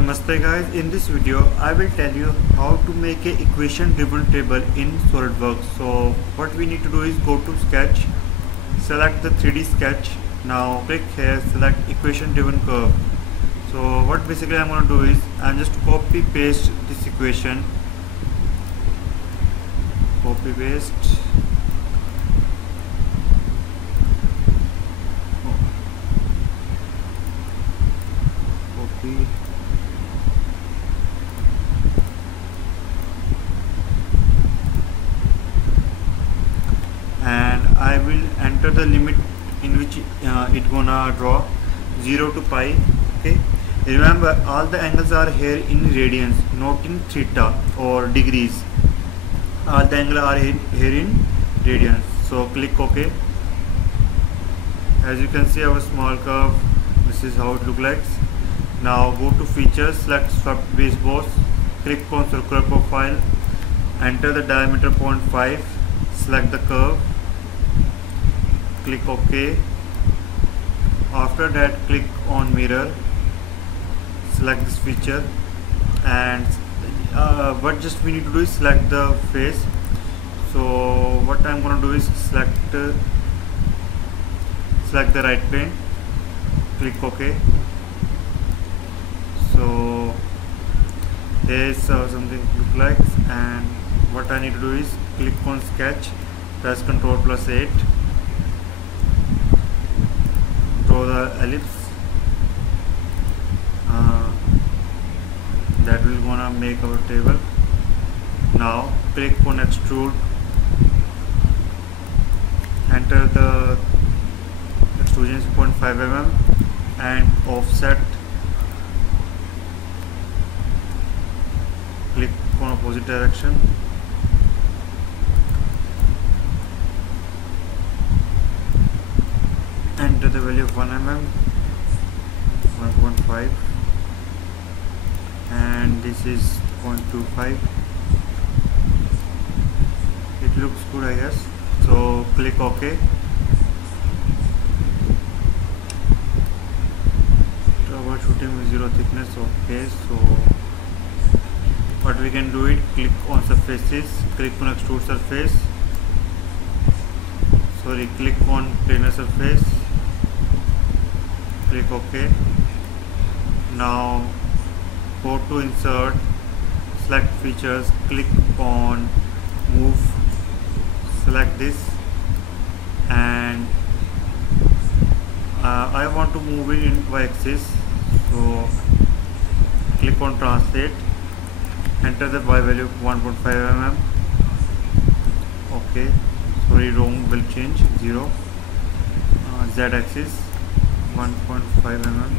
Namaste guys, in this video I will tell you how to make a equation driven table in SolidWorks. So what we need to do is go to sketch, select the 3D sketch. Now click here, select equation driven curve. So what basically I'm going to do is I'm just copy paste this equation, copy paste, copy, and I will enter the limit in which it gonna draw 0 to pi. Okay, remember all the angles are here in radians, not in theta or degrees. All the angles are here in radians. So click OK. As you can see, our small curve, this is how it looks like. Now go to features, select swept base boss, click on circular profile, enter the diameter 0.5, select the curve, click OK. After that, click on mirror, select this feature, and what just we need to do is select the face. So what I'm going to do is select the right plane, click OK. So there's something look like, and what I need to do is click on sketch, press Ctrl+8, draw the ellipse. That will gonna make our table. Now click on extrude, enter the extrusion 0.5 mm and offset, click on opposite direction, enter the value of 1 mm, 1.5, and this is 0.25. It looks good, I guess. So click OK. Troubleshooting with 0 thickness. Okay, so what we can do it, click on surfaces, click on extrude surface, click on planar surface, click OK. Now go to insert, select features, click on move, select this, and I want to move it in y-axis, so click on translate, enter the y value of 1.5 mm. Okay, sorry, wrong will change 0. Z-axis 1.5 mm.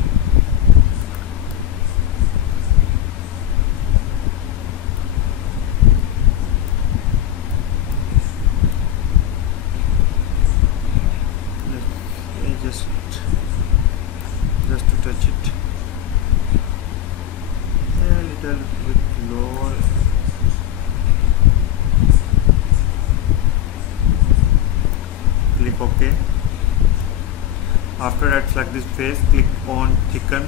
Just to touch it a little bit lower. Click OK. After that, select this face, click on thicken,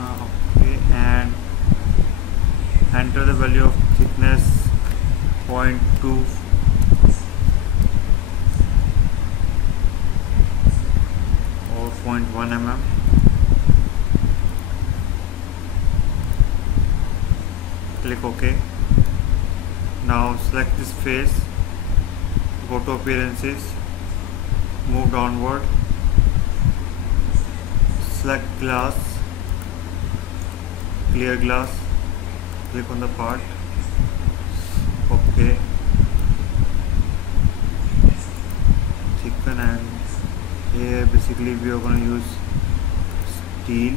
okay, and enter the value of thickness 0.2 or 0.1 mm. Click OK. Now select this face, go to appearances, move downward, select glass, clear glass, click on the part, OK, thicken, and here basically we are going to use steel.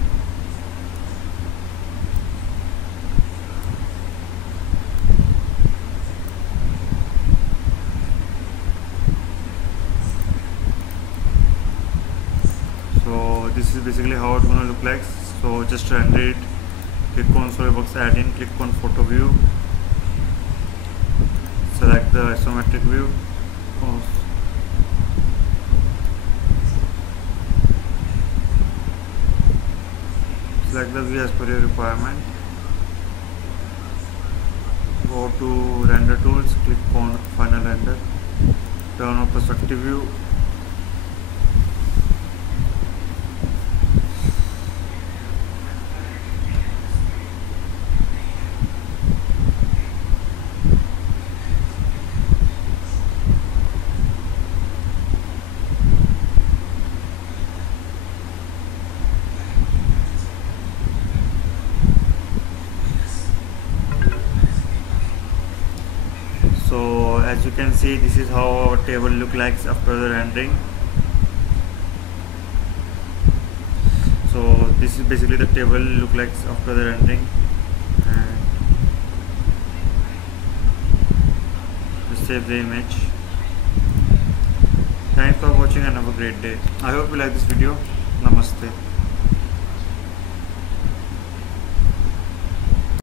So this is basically how it's going to look like. So just render it, click on SolidWorks add-in, click on photo view, select the isometric view, select the view as per your requirement. Go to render tools, click on final render, turn on perspective view. So as you can see, this is how our table look like after the rendering. So this is basically the table look like after the rendering, and just save the image. Thanks for watching and have a great day. I hope you like this video. Namaste.